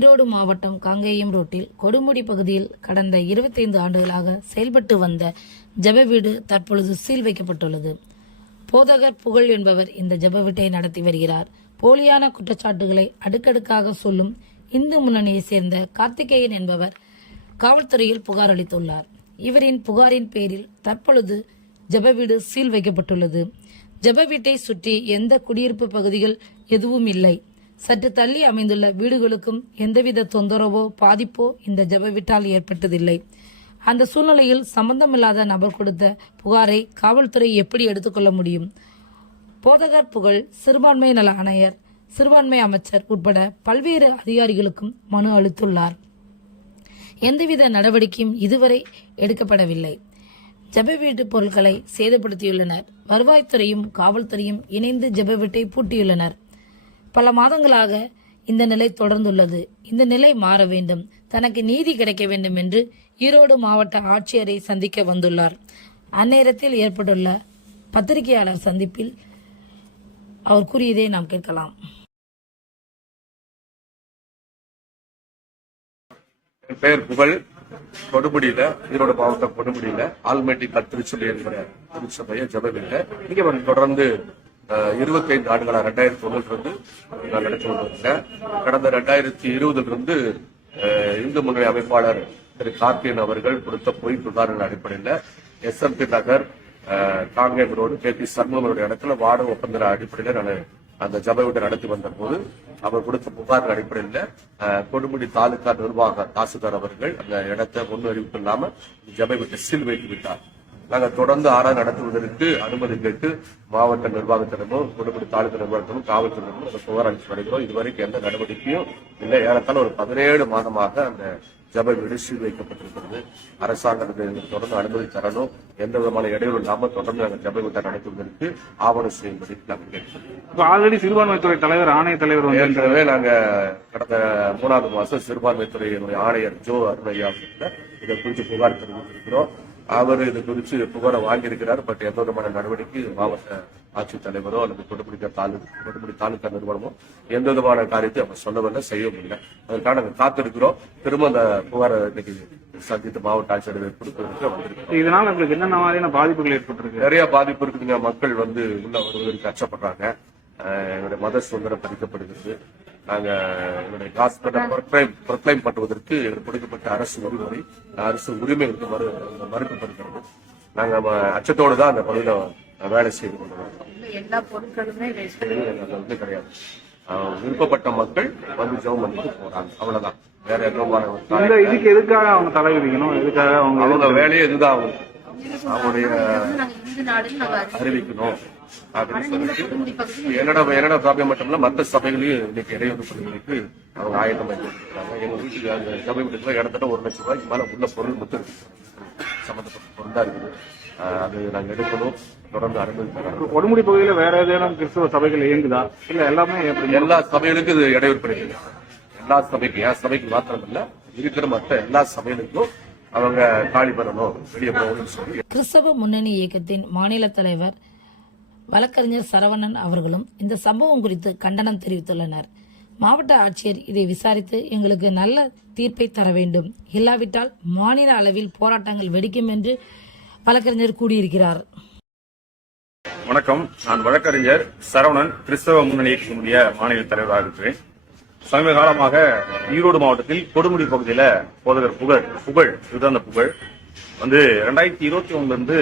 ஈரோடு மாவட்டம் காங்கேயம் ரோட்டில் கொடுமுடி பகுதியில் கடந்த 25 ஆண்டுகளாக செயல்பட்டு வந்த ஜெப வீடு தற்பொழுது சீல் வைக்கப்பட்டுள்ளது. போதகர் புகழ் என்பவர் இந்த ஜெப வீட்டை நடத்தி வருகிறார். போலியான குற்றச்சாட்டுகளை அடுக்கடுக்காக சொல்லும் இந்து முன்னணியைச் சேர்ந்த கார்த்திகேயன் என்பவர் காவல்துறையில் புகார் அளித்துள்ளார். இவரின் புகாரின் பேரில் தற்பொழுது ஜெப வீடு சீல் வைக்கப்பட்டுள்ளது. ஜெப வீட்டை சுற்றி எந்த குடியிருப்பு பகுதிகள் எதுவும் இல்லை. சற்று தள்ளி அமைந்துள்ள வீடுகளுக்கும் எந்தவித தொந்தரவோ பாதிப்போ இந்த ஜெப வீட்டால் ஏற்பட்டதில்லை. அந்த சூழ்நிலையில் சம்பந்தமில்லாத நபர் கொடுத்த புகாரை காவல்துறை எப்படி எடுத்துக்கொள்ள முடியும்? போதகர் புகழ் சிறுபான்மை நல ஆணையர் சிறுபான்மை அமைச்சர் உட்பட பல்வேறு அதிகாரிகளுக்கும் மனு அளித்துள்ளார். எந்தவித நடவடிக்கையும் இதுவரை எடுக்கப்படவில்லை. ஜெப வீட்டு பொருட்களை சேதப்படுத்தியுள்ளனர். வருவாய்த்துறையும் காவல்துறையும் இணைந்து ஜப வீட்டை பூட்டியுள்ளனர். பல மாதங்களாக இந்த நிலை தொடர்ந்துள்ளது. இந்த நிலை மாற வேண்டும். தனக்கு நீதி கிடைக்க வேண்டும் என்று ஈரோடு மாவட்ட ஆட்சியரை சந்திக்க வந்துள்ளார். அந்நேரத்தில் ஏற்பட்டுள்ள பத்திரிகையாளர் சந்திப்பில் அவர் கூறியதை நாம் கேட்கலாம். என் பெயர் புகழ். கொடுமுடியில ஈரோடு மாவட்டம் கொடுமுடியில ஆல்மேட்டி திருச்சபை என்கிற திருச்சபையை ஜபவில்ல இங்க தொடர்ந்து இருபத்தி ஐந்து ஆண்டுகளா ரெண்டாயிரத்தி ஒண்ணுல இருந்து நான் நடத்தி கொண்டிருக்கேன் கடந்த ரெண்டாயிரத்தி இருபதுல இருந்து இந்து முன்னணி அமைப்பாளர் திரு கார்த்தியன் அவர்கள் கொடுத்த பொய் புகாரின் அடிப்படையில் எஸ்எம்பி நகர் அஹ், காங்கேயம் ரோடு கே பி சண்முகனுடைய இடத்துல வார்டு ஒப்பந்த அடிப்படையில் நான் அந்த ஜப வீட்டை நடத்தி வந்த போது அவர் கொடுத்த புகார் அடிப்படையில் கொடுமுடி தாலுகா நிர்வாக தாசில்தார் அவர்கள் அந்த இடத்தை முன்னறிவிப்பு இல்லாமல் ஜபை வீட்டை சீல் வைத்து விட்டார். நாங்கள் தொடர்ந்து ஆராய்ச்சி நடத்துவதற்கு அனுமதி கேட்டு மாவட்ட நிர்வாகத்திடமும் கொடுமுடி தாலுகா நிர்வாகத்திடமும் காவல்துறையிடமும் அந்த புகார் அளித்து வருகிறோம். இதுவரைக்கும் எந்த நடவடிக்கையும் இல்லை. ஏறத்தாழ ஒரு பதினேழு மாதமாக அந்த ஜப வீடு சீல் வைக்கப்பட்டிருக்கிறது எங்களுக்கு தொடர்ந்து அனுமதி தரணும். எந்த விதமான இடையூறு இல்லாமல் தொடர்ந்து நாங்கள் ஜப வீட்டை நடத்துவதற்கு ஆவணம் செய்யும்படி நாங்கள் கேட்கிறோம் ஆல்ரெடி சிறுபான்மைத்துறை தலைவர் ஆணைய தலைவர் ஏற்கனவே நாங்க கடந்த மூணாவது மாசம் சிறுபான்மைத்துறையினுடைய ஆணையர் ஜோ அருணையா இதை குறித்து புகார் தெரிவித்திருக்கிறோம். அவர் இது குறித்து புகாரை வாங்கியிருக்கிறார். பட் எந்த விதமான நடவடிக்கை மாவட்ட ஆட்சித்தலைவரோ அல்லது கொடுமுடிக்க தாலுகா கொடுமுடி தாலுகா நிறுவனமோ எந்த விதமான காரியத்தை அவங்க சொல்லவில்லை செய்யவும் இல்லை அதற்காக நாங்கள் காத்திருக்கிறோம். திரும்ப அந்த புகாரை இன்னைக்கு சந்தித்து மாவட்ட ஆட்சியர் கொடுப்பதற்கு இதனால உங்களுக்கு என்னென்ன மாதிரியான பாதிப்புகள் ஏற்பட்டிருக்கு? நிறைய பாதிப்பு இருக்குதுங்க. மக்கள் வந்து உள்ள வருவதற்கு அச்சப்படுறாங்க எங்களுடைய மத சுதந்திரம் பறிக்கப்படுகிறது. நாங்க எங்களுடைய ஹாஸ்பிட்டல் ப்ரொக்ளைம் பண்ணுவதற்கு எங்களுக்கு கொடுக்கப்பட்ட அரசு உரிமை அரசு உரிமைகளுக்கு மறு மறுக்கப்படுகிறது. நாங்க ம- அச்சத்தோடு தான் அந்த பகுதியில வேலை செய்து கொண்டு வரோம். எல்லா பொருட்களுமே வந்து கிடையாது. விருப்பப்பட்ட மக்கள் வந்து பண்ணிட்டு போறாங்க. அவ்வளவுதான். வேற எதுவும் இந்த இதுக்கு எதுக்காக அவங்க தலை விதிக்கணும் எதுக்காக அவங்க அவங்க வேலையே இதுதான். அவங்க அவங்களுடைய. அறிவிக்கணும். அப்படின்னு சொல்லிட்டு என்னோட என்னோட ப்ராப்ளம் மட்டும் இல்ல மத்த சபைகளையும் இன்னைக்கு இடையூறு பண்ணுவதற்கு அவங்க ஆயத்தம் பண்ணிருக்காங்க எங்க வீட்டுக்கு அந்த சபை வீட்டுக்குள்ள இடத்துல ஒரு லட்சம் ரூபாய்க்கு மேல உள்ள பொருள் மட்டும் இருக்கு. சம்பந்தப்பட்ட பொருள் தான் இருக்குது. அது நாங்க எடுக்கணும். தொடர்ந்து அனுமதி தரணும் கொடுமுடி பகுதியில வேற ஏதேனும் கிறிஸ்துவ சபைகள் இயங்குதா? இல்ல எல்லாமே எப்படி? எல்லா சபைகளுக்கும் இது இடையூறு பண்ணிருக்காங்க எல்லா சபைக்கும் என் சபைக்கு மாத்திரம் இல்ல இருக்கிற மற்ற எல்லா சபைகளுக்கும் அவங்க காலி பண்ணணும் வெளியே போகணும்னு சொல்லி. கிறிஸ்தவ முன்னணி இயக்கத்தின் மாநில தலைவர் வழக்கறிஞர் சரவணன் அவர்களும் இந்த சம்பவம் குறித்து கண்டனம் தெரிவித்துள்ளனர். மாவட்ட ஆட்சியர் இதை விசாரித்து எங்களுக்கு நல்ல தீர்ப்பை தர வேண்டும். இல்லாவிட்டால் மாநில அளவில் போராட்டங்கள் வெடிக்கும் என்று வழக்கறிஞர் கூறியிருக்கிறார். வணக்கம். நான் வழக்கறிஞர் சரவணன் கிறிஸ்தவ முன்னணியினுடைய மாநில தலைவராக இருக்கிறேன். சமீப காலமாக ஈரோடு மாவட்டத்தில் கொடுமுடி பகுதியில போதகர் புகழ் புகழ் இதுதான் அந்த புகழ் வந்து ரெண்டாயிரத்தி இருபத்தி ஒண்ணுல இருந்து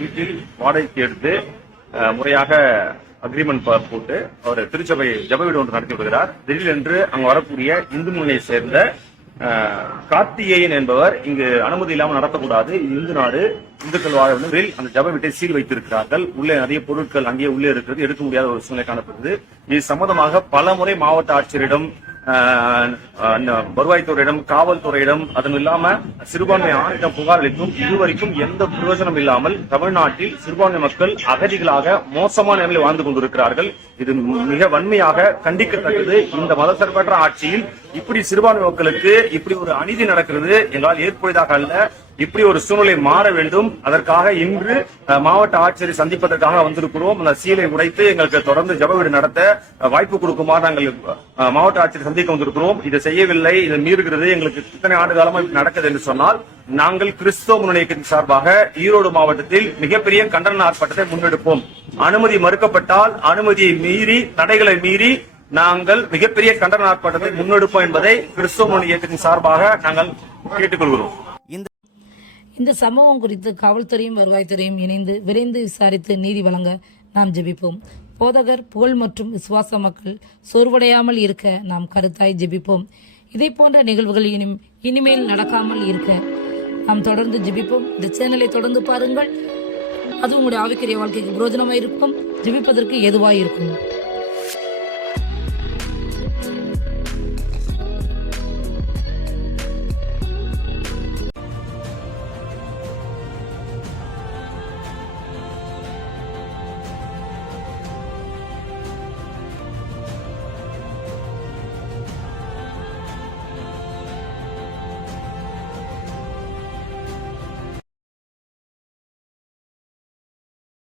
வீட்டில் வாடகைக்கு எடுத்து முறையாக அக்ரிமெண்ட் போட்டு அவர் திருச்சபை ஜப வீடு ஒன்று நடத்தி வருகிறார் திடீரென்று அங்கு வரக்கூடிய இந்து முன்னணியை சேர்ந்த கார்த்திகேயன் என்பவர் இங்கு அனுமதி இல்லாமல் நடத்தக்கூடாது. இந்து நாடு இந்துக்கள் வாழ வேண்டும் அந்த ஜப வீட்டை சீல் வைத்திருக்கிறார்கள். உள்ளே நிறைய பொருட்கள் அங்கேயே உள்ளே இருக்கிறது எடுக்க முடியாத ஒரு சூழ்நிலை காணப்படுது. இது சம்பந்தமாக பல முறை மாவட்ட ஆட்சியரிடம் வருவாய்த்துறையிடம் காவல்துறையிடம் அதுவும் இல்லாம சிறுபான்மை ஆணையம் புகார் அளித்தும் இதுவரைக்கும் எந்த பிரயோஜனம் இல்லாமல் தமிழ்நாட்டில் சிறுபான்மை மக்கள் அகதிகளாக மோசமான நிலையில் வாழ்ந்து கொண்டிருக்கிறார்கள். இது மிக வன்மையாக கண்டிக்கத்தக்கது. இந்த மதசார்பற்ற ஆட்சியில் இப்படி சிறுபான்மை மக்களுக்கு இப்படி ஒரு அநீதி நடக்கிறது எங்களால் ஏற்புடையதாக அல்ல. இப்படி ஒரு சூழ்நிலை மாற வேண்டும். அதற்காக இன்று மாவட்ட ஆட்சியரை சந்திப்பதற்காக வந்திருக்கிறோம். அந்த சீலை உடைத்து எங்களுக்கு தொடர்ந்து ஜப வீடு நடத்த வாய்ப்பு கொடுக்குமாறு நாங்கள் மாவட்ட ஆட்சியரை சந்திக்க வந்திருக்கிறோம். இதை செய்யவில்லை இதை மீறுகிறது. எங்களுக்கு இத்தனை ஆண்டு காலமாக நடக்குது என்று சொன்னால் நாங்கள் கிறிஸ்தவ முன்னணியத்தின் சார்பாக ஈரோடு மாவட்டத்தில் மிகப்பெரிய கண்டன ஆர்ப்பாட்டத்தை முன்னெடுப்போம். அனுமதி மறுக்கப்பட்டால் அனுமதியை மீறி தடைகளை மீறி நாங்கள் மிகப்பெரிய கண்டன ஆர்ப்பாட்டத்தை முன்னெடுப்போம் என்பதை கிறிஸ்தவ முன்னணி இயக்கத்தின் சார்பாக நாங்கள் கேட்டுக்கொள்கிறோம். இந்த சம்பவம் குறித்து காவல்துறையும் வருவாய்த்துறையும் இணைந்து விரைந்து விசாரித்து நீதி வழங்க நாம் ஜெபிப்போம். போதகர் புகழ் மற்றும் விசுவாச மக்கள் சோர்வடையாமல் இருக்க நாம் கருத்தாய் ஜெபிப்போம். இதே போன்ற நிகழ்வுகள் இனி இனிமேல் நடக்காமல் இருக்க நாம் தொடர்ந்து ஜெபிப்போம். இந்த சேனலை தொடர்ந்து பாருங்கள். அது உங்களுடைய ஆவிக்கரிய வாழ்க்கைக்கு பிரோஜனமாக இருக்கும் ஜெபிப்பதற்கு எதுவாக இருக்கும்